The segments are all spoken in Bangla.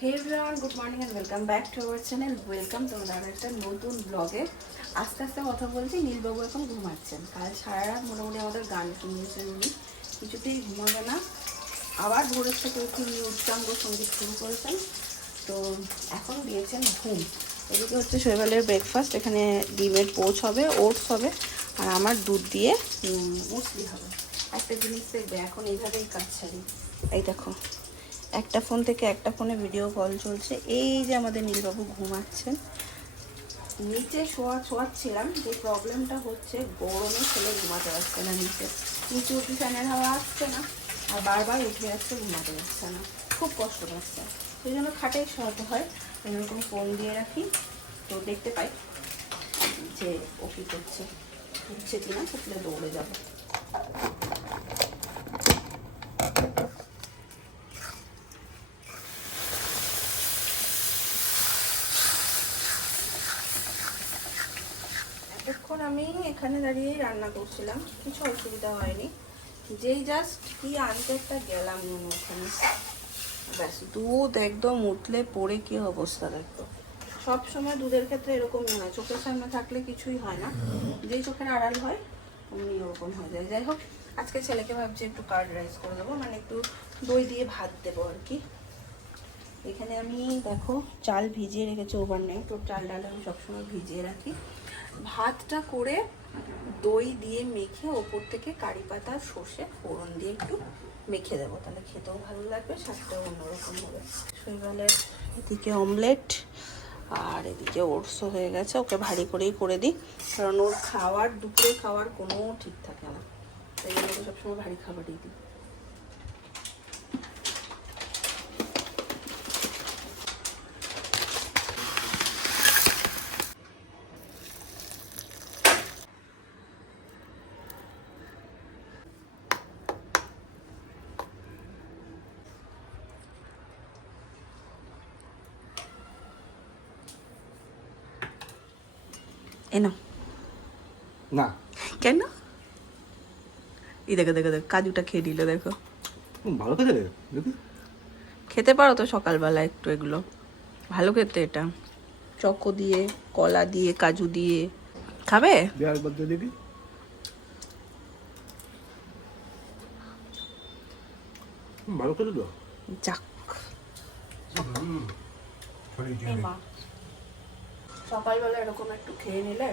Hey everyone, good morning and welcome back to our channel. Welcome তোমরা একটা নতুন ব্লগে। আস্তে আস্তে কথা বলছি, নীলবাবু এখন ঘুমাচ্ছেন। কাল সারা রাত মোটামুটি আমাদের গান শুনিয়েছেন উনি, কিছুতেই ঘুমাবে না। আবার ভোরের থেকে উঠে উনি উচ্চাঙ্গ সঙ্গীত শুরু করেছেন। তো এখন দিয়েছেন ঘুম। এদিকে হচ্ছে শৈবালের ব্রেকফাস্ট, এখানে ডিমের পোচ হবে, ওটস হবে, আর আমার দুধ দিয়ে মুসলি হবে। একটা জিনিস দেখবে, এখন এইভাবেই কাজ ছাড়ি। এই দেখো, একটা ফোন থেকে একটা ফোনে ভিডিও কল চলছে। এই যে আমাদের নীলবাবু ঘুমাচ্ছেন, নিচে শোয়াচ্ছিলাম। যে প্রবলেমটা হচ্ছে, গরমে ছেলে ঘুমাতে পারছে না। নিচে উঠে ফ্যানের হাওয়া আসছে না, আর বারবার উঠে যাচ্ছে, ঘুমাতে পারছে না, খুব কষ্ট পাচ্ছে। সেই জন্য খাটেই শোয়াতে হয়। এরকম ফোন দিয়ে রাখি, তো দেখতে পাই যে ও কী করছে, উঠছে কিনা। উঠলে দৌড়ে যাবো। এখন আমি এখানে দাঁড়িয়ে রান্না করছিলাম, কিছু অসুবিধা হয়নি। যেই জাস্ট কি আনতে একটা গেলাম ওখানে, ব্যাস দুধ একদম উঠলে পড়ে কি অবস্থা দেখতো। সব সময় দুধের ক্ষেত্রে এরকমই হয়, চোখের সামনে থাকলে কিছুই হয় না, যেই চোখের আড়াল হয় অমনি ওরকম হয়ে যায়। যাই হোক, আজকে ছেলেকে ভাবছি একটু কার্ড রাইস করে দেবো, মানে একটু দই দিয়ে ভাত দেবো আর কি। এখানে আমি দেখো চাল ভিজিয়ে রেখেছি ওভারনাইট। তো চাল ডাল আমি সবসময় ভিজিয়ে রাখি। ভাতটা করে দই দিয়ে মেখে ওপর থেকে কারি পাতা সর্ষে ফোড়ন দিয়ে একটু মেখে দেবো, তাহলে খেতেও ভালো লাগবে, স্বাদটাও অন্যরকম হবে। শৈবালের এদিকে অমলেট আর এদিকে ওটসও হয়ে গেছে। ওকে ভারী করেই করে দিই, কারণ ওর খাওয়ার দুপুরে খাওয়ার কোনো ঠিক থাকে না, তাই জন্য ওকে সবসময় ভারী খাবারই দিই। এনো না কেন? এই দেখো দেখো দেখো, কাজুটা খেয়ে নিল, দেখো ভালো খেতে দেখি। খেতে পারো তো সকালবেলা একটু, এগুলো ভালো খেতে। এটা চকো দিয়ে, কলা দিয়ে, কাজু দিয়ে খাবে। বিহার বলতে দেখি ভালো খেতে তো। যাক, সকালবেলা এরকম একটু খেয়ে নিলে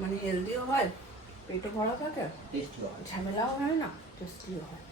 মানে হেলদিও হয়, পেটও ভরা থাকে, ঝামেলাও হয় না, টেস্টিও হয়।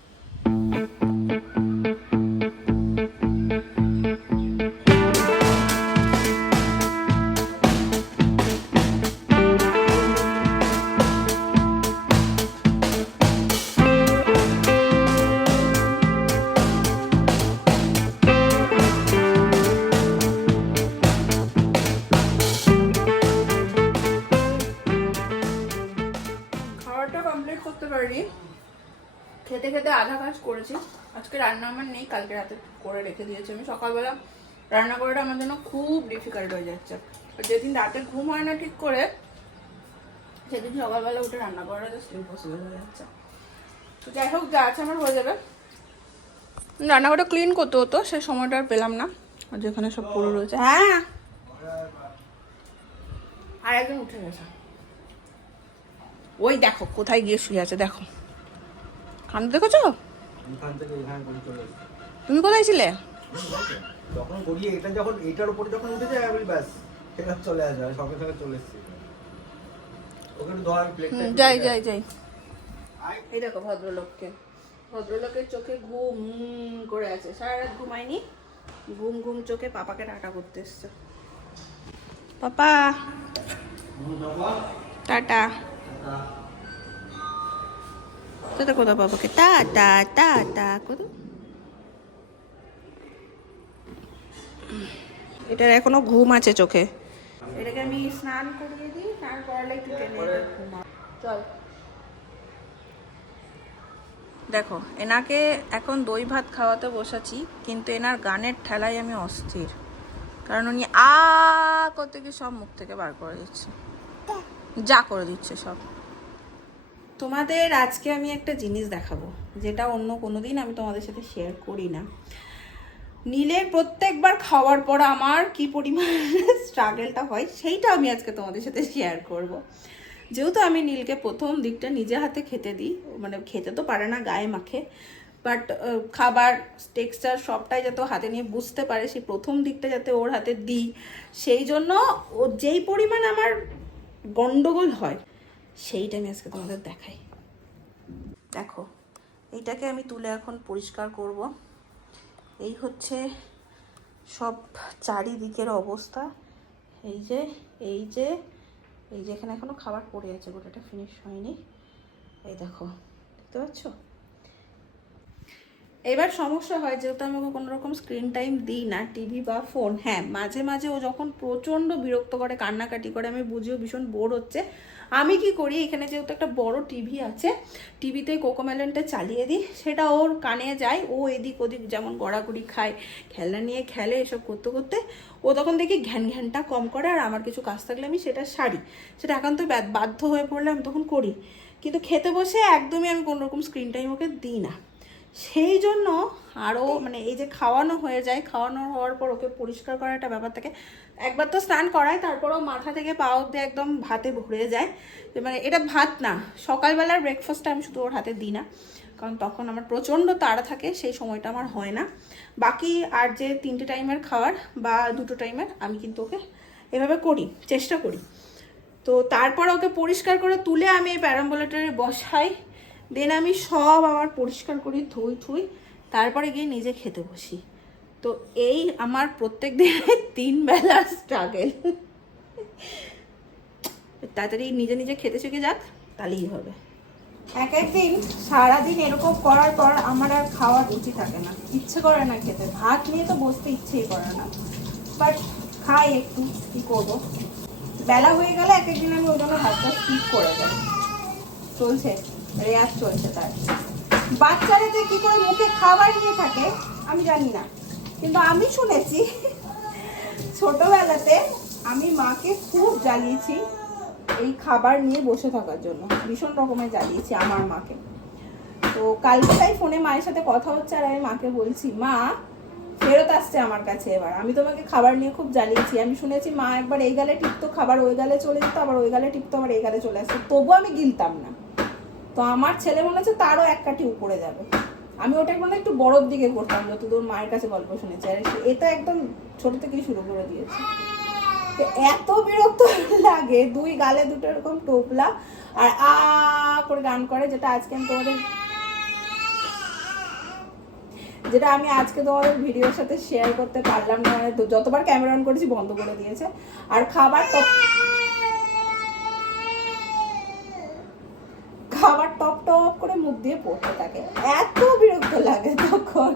কমপ্লিট করতে পারি, খেতে খেতে আধা কাজ করেছি। আজকে রান্না আমার নেই, কালকে রাতে করে রেখে দিয়েছি আমি। সকালবেলা রান্না করাটা আমার জন্য খুব ডিফিকাল্ট হয়ে যাচ্ছে। যেদিন রাতে ঘুম হয় না ঠিক করে, সেদিন সকালবেলা উঠে রান্না করাটা জাস্ট ইম্পসিবল হয়ে যাচ্ছে। তো যাই হোক, যা আছে আমার হয়ে যাবে। রান্নাঘরটা ক্লিন করতে হতো, সে সময়টা আর পেলাম না, যেখানে সব পড়ে রয়েছে। হ্যাঁ, আর একজন উঠে গেছে, ওই দেখো কোথায় গিয়ে শুয়ে আছে, দেখো কান দেখেছো? তুমি কোথায় ছিলে? যখন গড়িয়ে এটা যখন এইটার উপরে যখন উঠে যায় আমি ব্যাস সেটা চলে আসবে, সঙ্গে সঙ্গে চলে এসেছি। ওকে একটু ধর, আমি প্লেটটা যাই যাই যাই। এই দেখো ভদ্রলোকের চোখে ঘুম করে আছে, সারা রাত ঘুমায়নি, ঘুম ঘুম চোখে পাপাকে টাটা করতে এসছে। পাপা টাটা, টাটা কোথা পাপাকে, টাটা টাটা কোথা। এটার এখনো ঘুম আছে চোখে, এটাকে আমি স্নান করিয়ে দিই, স্নান করালে একটু টেনে ঘুমা। চল দেখো, এনাকে এখন দই ভাত খাওয়াতে বসাচ্ছি, কিন্তু এনার গানের ঠেলায় আমি অস্থির, কারণ উনি করতে গিয়ে সব মুখ থেকে বার করে দিচ্ছে, যা করে দিচ্ছে সব। তোমাদের আজকে আমি একটা জিনিস দেখাবো, যেটা অন্য কোনো দিন আমি তোমাদের সাথে শেয়ার করি না। নীলের প্রত্যেকবার খাওয়ার পর আমার কি পরিমাণ স্ট্রাগলটা হয় সেইটা আমি আজকে তোমাদের সাথে শেয়ার করব। যেহেতু আমি নীলকে প্রথম দিকটা নিজে হাতে খেতে দিই, মানে খেতে তো পারে না, গায়ে মাখে, বাট খাবার টেক্সচার সবটাই যাতে ও হাতে নিয়ে বুঝতে পারে, সেই প্রথম দিকটা যাতে ওর হাতে দিই, সেই জন্য ও যেই পরিমাণ আমার গন্ডগোল হয় সেইটা আমি আজকে তোমাদের দেখাই। দেখো, এইটাকে আমি তুলে এখন পরিষ্কার করব। এই হচ্ছে সব চারিদিকের অবস্থা। এই যে এই যে এই যে এখানে এখনো খাবার পড়ে আছে, গোটাটা ফিনিশ হয়নি। এই দেখো, দেখতে পাচ্ছ? এবার সমস্যা হয় যেহেতু আমি ওকে কোনো রকম স্ক্রিন টাইম দিই না, টিভি বা ফোন। হ্যাঁ, মাঝে মাঝে ও যখন প্রচণ্ড বিরক্ত করে, কান্নাকাটি করে, আমি বুঝিও ভীষণ বোর হচ্ছে, আমি কি করি, এখানে যেহেতু একটা বড় টিভি আছে, টিভিতে কোকোমেলনটা চালিয়ে দিই, সেটা ওর কানে যায়, ও এদিক ওদিক যেমন গড়াগড়ি খায়, খেলনা নিয়ে খেলে, এসব করতে করতে ও তখন দেখি ঘ্যান ঘ্যানটা কম করে, আর আমার কিছু কাজ থাকলে আমি সেটা সারি, সেটা একান্ত বাধ্য হয়ে পড়লে আমি তখন করি। কিন্তু খেতে বসে একদমই আমি কোনো রকম স্ক্রিন টাইম ওকে দিই না। সেই জন্য আরও মানে এই যে খাওয়ানো হয়ে যায়, খাওয়ানো হওয়ার পর ওকে পরিষ্কার করার একটা ব্যাপার থাকে, একবার তো স্নান করায়, তারপরও মাথা থেকে পা অব্দি একদম ভাতে ভরে যায়। মানে এটা ভাত না, সকালবেলার ব্রেকফাস্টটা আমি শুধু ওর হাতে দিই না, কারণ তখন আমার প্রচণ্ড তাড়া থাকে, সেই সময়টা আমার হয় না। বাকি আর যে 3টে টাইমের খাবার বা 2টো টাইমের আমি কিন্তু ওকে এভাবে করি, চেষ্টা করি। তো তারপর ওকে পরিষ্কার করে তুলে আমি এই প্যারাম্বুলেটরে বসাই, দেন আমি সব আবার পরিষ্কার করি, ধুই, তারপরে গিয়ে নিজে খেতে বসি। তো এই আমার প্রত্যেক দিনের 3 বেলার স্ট্রাগল। তাড়াতাড়ি নিজে নিজে খেতে শিখে যাক, তাহলেই হবে। এক একদিন সারাদিন এরকম করার পর আমার আর খাওয়ার রুচি থাকে না, ইচ্ছে করে না খেতে, ভাত নিয়ে তো বসতে ইচ্ছেই করে না, বাট খাই একটু, কি করবো। বেলা হয়ে গেলে এক একদিন আমি ওই জন্য ভাতটা স্কিপ করে যাই। চলছে, রেয়াজ চলছে তার। বাচ্চারা যে কি করে মুখে খাবার নিয়ে থাকে আমি জানি না, কিন্তু আমি শুনেছি ছোটবেলাতে আমি মাকে খুব জ্বালিয়েছি এই খাবার নিয়ে বসে থাকার জন্য, ভীষণ রকমের জ্বালিয়েছি আমার মাকে। তো কালকে তাই ফোনে মায়ের সাথে কথা হচ্ছে, আর আমি মাকে বলছি, মা ফেরত আসছে আমার কাছে, এবার আমি তোমাকে খাবার নিয়ে খুব জ্বালিয়েছি। আমি শুনেছি মা একবার এই গালে টিপতো, খাবার ওই গালে চলে যেত, আবার ওই গালে টিপতো, আবার এই গালে চলে আসতো, তবুও আমি গিলতাম না। তো আমার ছেলে মনে হচ্ছে তারও এক কাঠি উপরে যাবে। আমি ওটা মানে একটু বড়োর দিকে করতাম যতদূর মায়ের কাছে গল্প শুনেছি, আর এটা একদম ছোট থেকেই শুরু করে দিয়েছি। তো এত বিরক্ত লাগে, 2 গালে 2টো এরকম টোপলা, আর করে গান করে, যেটা আমি আজকে তোমাদের ভিডিওর সাথে শেয়ার করতে পারলাম না, মানে যতবার ক্যামেরা অন করেছি বন্ধ করে দিয়েছে। আর খাবার টপ টপ করে মুখ দিয়ে পড়তে থাকে, এত বিরক্ত লাগে তখন।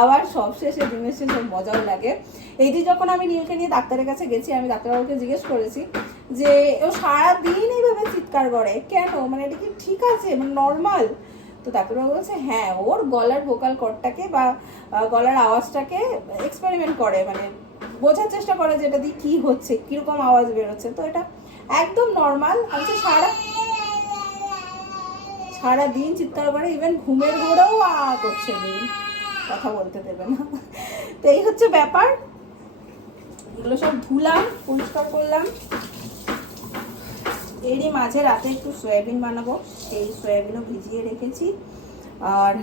আবার সবশেষে দিনের শেষে মজাও লাগে। এই দিন যখন আমি নীলকে নিয়ে ডাক্তারের কাছে গেছি, আমি ডাক্তারবাবুকে জিজ্ঞেস করেছি যে ও সারাদিন এইভাবে চিৎকার করে কেন, মানে এটা কি ঠিক আছে, মানে নর্মাল? তো ডাক্তারবাবু বলছে হ্যাঁ, ওর গলার ভোকাল কর্ডটাকে বা গলার আওয়াজটাকে এক্সপেরিমেন্ট করে, মানে বোঝার চেষ্টা করে যে এটা দিয়ে কী হচ্ছে, কীরকম আওয়াজ বেরোচ্ছে। তো এটা একদম নর্মাল। আমি সারাদিন চিৎকার করে, ইভেন ঘুমের ঘোরেও করছে, কথা বলতে দেবে না। তো এই হচ্ছে ব্যাপার। এগুলো সব ধুলাম, পরিষ্কার করলাম। এরই মাঝে রাতে একটু সয়াবিন বানাবো, সেই সয়াবিনও ভিজিয়ে রেখেছি। আর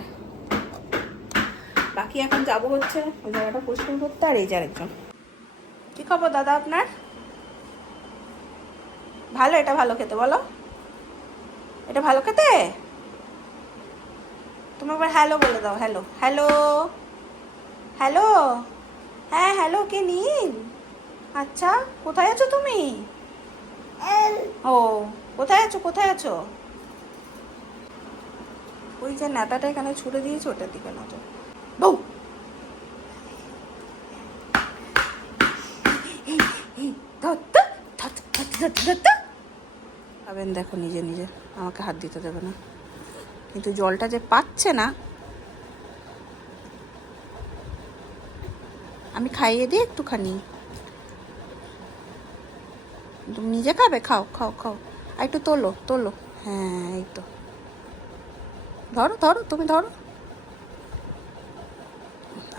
বাকি এখন যাবো হচ্ছে ওই জায়গাটা পরিষ্কার করতে। আর এই যে আরেকজন, কি খবর দাদা আপনার? ভালো, এটা ভালো খেতে, বলো এটা ভালো খেতে। তুমি একবার হ্যালো বলে দাও, হ্যালো হ্যালো হ্যালো। হ্যাঁ হ্যালো, কে নীল? আচ্ছা, কোথায় আছো তুমি? ও, কোথায় আছো? ওই যে নেতাটা এখানে ছুড়ে দিয়েছে, ওটার দিকে না তো বউ। পাবেন, দেখো নিজে নিজে আমাকে হাত দিতে দেবে না, কিন্তু জলটা যে পাচ্ছে না, আমি খাইয়ে দিই একটুখানি, তুমি নিজে খাবে? খাও খাও খাও, আর একটু তোলো। হ্যাঁ, এই তো, ধরো তুমি ধরো।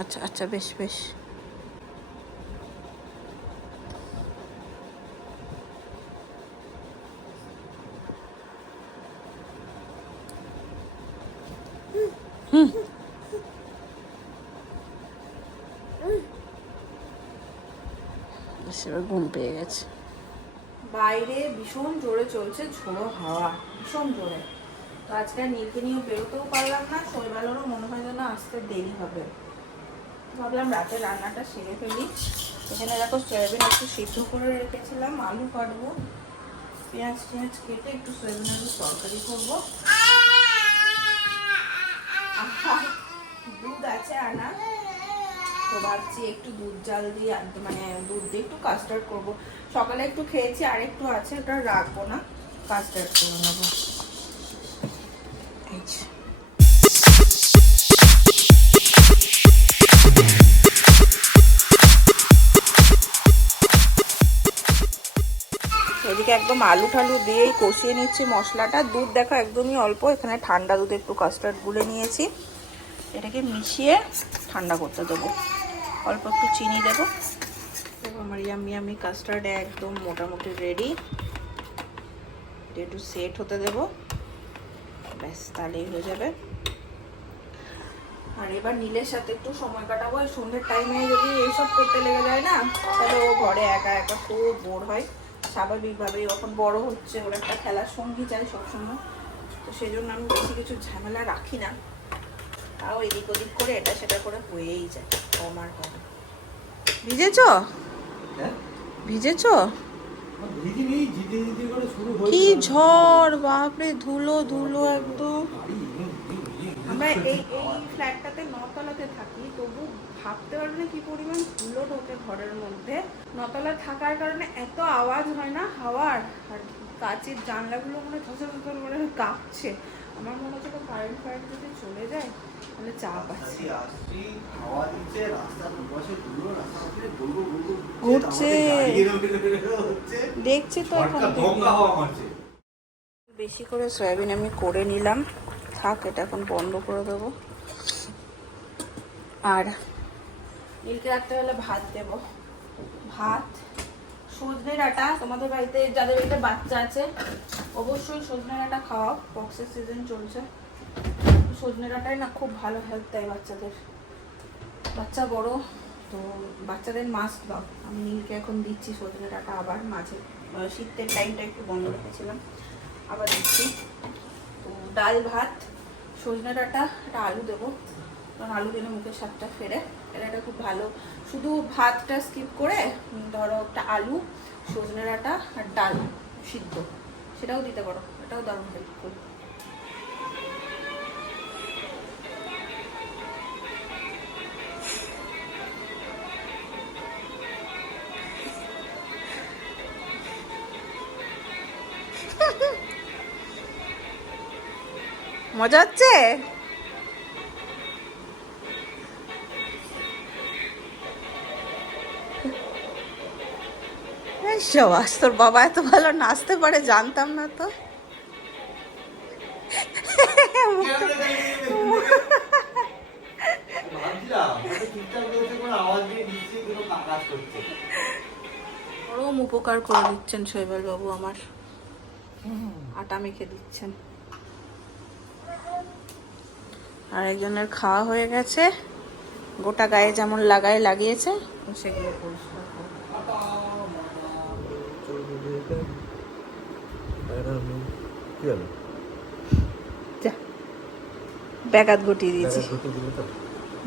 আচ্ছা আচ্ছা, বেশ বেশ। এবার ঘুম পেয়ে গেছে। বাইরে ভীষণ জোরে চলছে ঝোড়ো হাওয়া, ভীষণ জোরে। তো আজকে নীলকে নিয়ে বেরোতেও পারলাম না, শৈবালেরও মনে হয় যেন আসতে দেরি হবে। ভাবলাম রাতে রান্নাটা সেরে ফেলি। এখানে দেখো সয়াবিন একটু সিদ্ধ করে রেখেছিলাম, আলু কাটবো, পেঁয়াজ টেঁয়াজ কেটে একটু সয়াবিন আলু তরকারি করবো। দুধ আছে আনা, তো ভাবছি একটু দুধ জাল দিয়ে মানে দুধ দিয়ে একটু কাস্টার্ড করবো। সকালে একটু খেয়েছি, আর একটু আছে, ওটা রাখবো না, কাস্টার্ড করে নেবো। এদিকে একদম আলু ঠালু দিয়েই কষিয়ে নিচ্ছি মশলাটা। দুধ দেখো একদমই অল্প, এখানে ঠান্ডা দুধে একটু কাস্টার্ড গুলে নিয়েছি। এটাকে মিশিয়ে ঠান্ডা করতে দেবো, অল্প একটু চিনি দেবো। দেখো আমার ইয়ামি ইয়ামি কাস্টার্ড একদম মোটামুটি রেডি। একটু সেট হতে দেবো, ব্যাস তাহলেই হয়ে যাবে। আর এবার নীলের সাথে একটু সময় কাটাবো। সন্ধ্যের টাইমে যদি এইসব করতে লেগে যায় না, তাহলে ও ঘরে একা একা খুব বোর হয়। স্বাভাবিকভাবেই এখন বড় হচ্ছে, ওর একটা খেলার সঙ্গী চাই সবসময়। তো সেই জন্য আমি বেশি কিছু ঝামেলা রাখি না, তাও এদিক ওদিক করে এটা সেটা করে হয়েই যায়, কম আর কম। ভিজেছ? ভিজেছ? কি ঝড় বাপরে, ধুলো ধুলো একদম। আমরা এই ফ্ল্যাটটাতে 9 তলাতে থাকি, তবু ভাবতে পারবে না কি পরিমাণ ধুলো ঢোকে ঘরের মধ্যে। 9 তলায় থাকার কারণে এত আওয়াজ হয় না হাওয়ার, আর কাঁচের জানলাগুলো মনে ধসর করে কাঁপছে। আমার মনে হচ্ছে কারেন্ট যদি চলে যায় তাহলে চাপ আছে। ঘুরছে, দেখছি তো এখন। বেশি করে সয়াবিন আমি করে নিলাম, থাক, এটা এখন বন্ধ করে দেবো। আর নীলকে রাখতে হলে ভাত দেব, ভাত, সজনে ডাঁটা। তোমাদের বাড়িতে যাদের বাড়িতে বাচ্চা আছে অবশ্যই সজনে ডাঁটা খাওয়াও, পক্সের সিজন চলছে। সজনে ডাঁটাই না খুব ভালো হেল্প দেয় বাচ্চাদের, বাচ্চা বড় তো বাচ্চাদের মাস্ট দাও। আমি নীলকে এখন দিচ্ছি সজনে ডাঁটা, আবার মাঝে শীতের টাইমটা একটু বন্ধ রেখেছিলাম, আবার দিচ্ছি। তো ডাল ভাত, সজনে ডাঁটা, একটা আলু দেবো, কারণ আলু দিলে মুখের স্বাদটা ফেরে। এটা খুব ভালো, শুধু ভাতটা স্কিপ করে ধরো একটা আলু, সজনে ডাঁটা আর ডাল সিদ্ধ, সেটাও দিতে পারো, এটাও দারুণ হেল্পফুল। মজা হচ্ছে? সবাস, তোর বাবা এত ভালো নাচতে পারে জানতাম না তো। ওরম উপকার করে দিচ্ছেন শৈবাল বাবু আমার, আটা মেখে দিচ্ছেন। আর একজনের খাওয়া হয়ে গেছে, গোটা গায়ে যেমন লাগিয়েছে সেগুলো পরিষ্কার করবো। ব্যাঘাত ঘটিয়ে দিয়েছি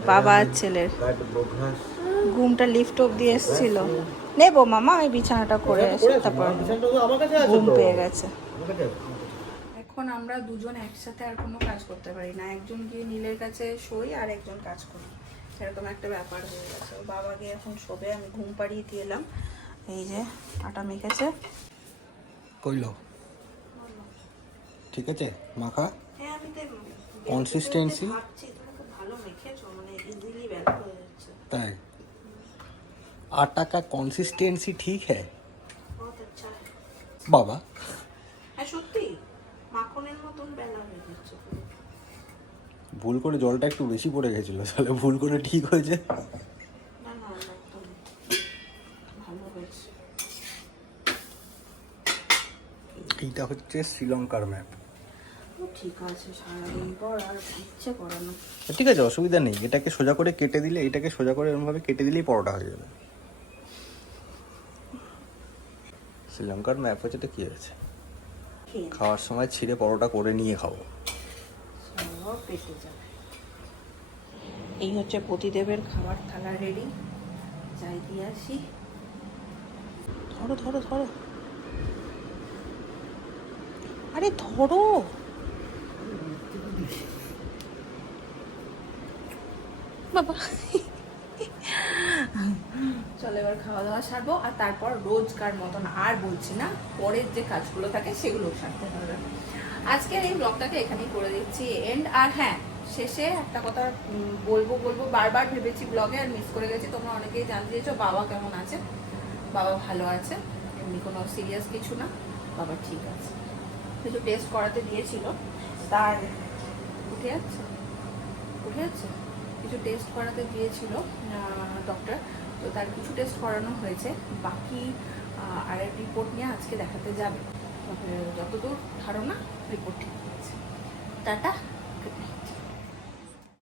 বাবা আর ছেলের। ঘুমটা লিফট অব্দি এসেছিল, নেবো মামা, আমি বিছানাটা করে এসে তারপর ঘুম পেয়ে গেছে। এখন আমরা দুজন একসাথে আর কোনো কাজ করতে পারি না, একজন গিয়ে নীলের কাছে শোই আর একজন কাজ করি, সেরকম একটা ব্যাপার হয়ে গেছে। বাবা গিয়ে এখন শোবে, আমি ঘুম পাড়িয়ে দিয়ে এলাম। এই যে আটা মেখেছে, কইলো ঠিক আছে মাখা। হ্যাঁ আমি তো কনসিস্টেন্সি ভাবছি তুমি খুব ভালো মেখেছো, মানে ইজিলি বেলা হয়ে যাচ্ছে। তাই आटा का कंसिस्टेंसी ठीक है बहुत अच्छा है बाबा। হ্যাঁ সত্যি মাখনের মতন বেলা হয়ে যাচ্ছে। ভুল করে জলটা একটু বেশি পড়ে গেছিলো, তাহলে ভুল করে ঠিক হয়েছে। না না একদম ভালো হয়েছে। এইটা হচ্ছে শ্রীলঙ্কার ম্যাপ। ও ঠিক আছে, সারাদিন পর আর ইচ্ছে করে না। ঠিক আছে, অসুবিধা নেই। এটাকে সোজা করে কেটে দিলে, এটাকে সোজা করে এরকমভাবে কেটে দিলেই পরোটা হয়ে যাবে। শ্রীলঙ্কার ম্যাপ হচ্ছে, তো কী আছে, খেয়ে খাওয়ার সময় ছিঁড়ে পরোটা করে নিয়ে খাবো। সব পেটে যাবে। এই হচ্ছে পতিদেবের খাবার থালা রেডি, যাই দিয়ে আসি। ধরো ধরো ধরো, আরে ধরো। বাবা চলো এবার খাওয়া দাওয়া সারবো, আর তারপর রোজকার মতন আর বলছি না, পরের যে কাজগুলো থাকে সেগুলো সারতে হবে। আজকের এই ব্লগটাকে এখানেই করে দিচ্ছি এন্ড। আর হ্যাঁ, শেষে একটা কথা বলবো বারবার ভেবেছি ব্লগে, আর মিস করে গেছি। তোমরা অনেকেই জানতে চেয়েছো বাবা কেমন আছে। বাবা ভালো আছে, এমনি কোনো সিরিয়াস কিছু না, বাবা ঠিক আছে। কিছু টেস্ট করাতে দিয়েছিল, তার উঠে যাচ্ছে কিছু টেস্ট করাতে দিয়েছিল ডক্টর, তো তার কিছু টেস্ট করানো হয়েছে। বাকি আর রিপোর্ট নিয়ে আজকে দেখাতে যাবে। যতদূর ধারণা রিপোর্ট ঠিক হয়েছে। টাটা।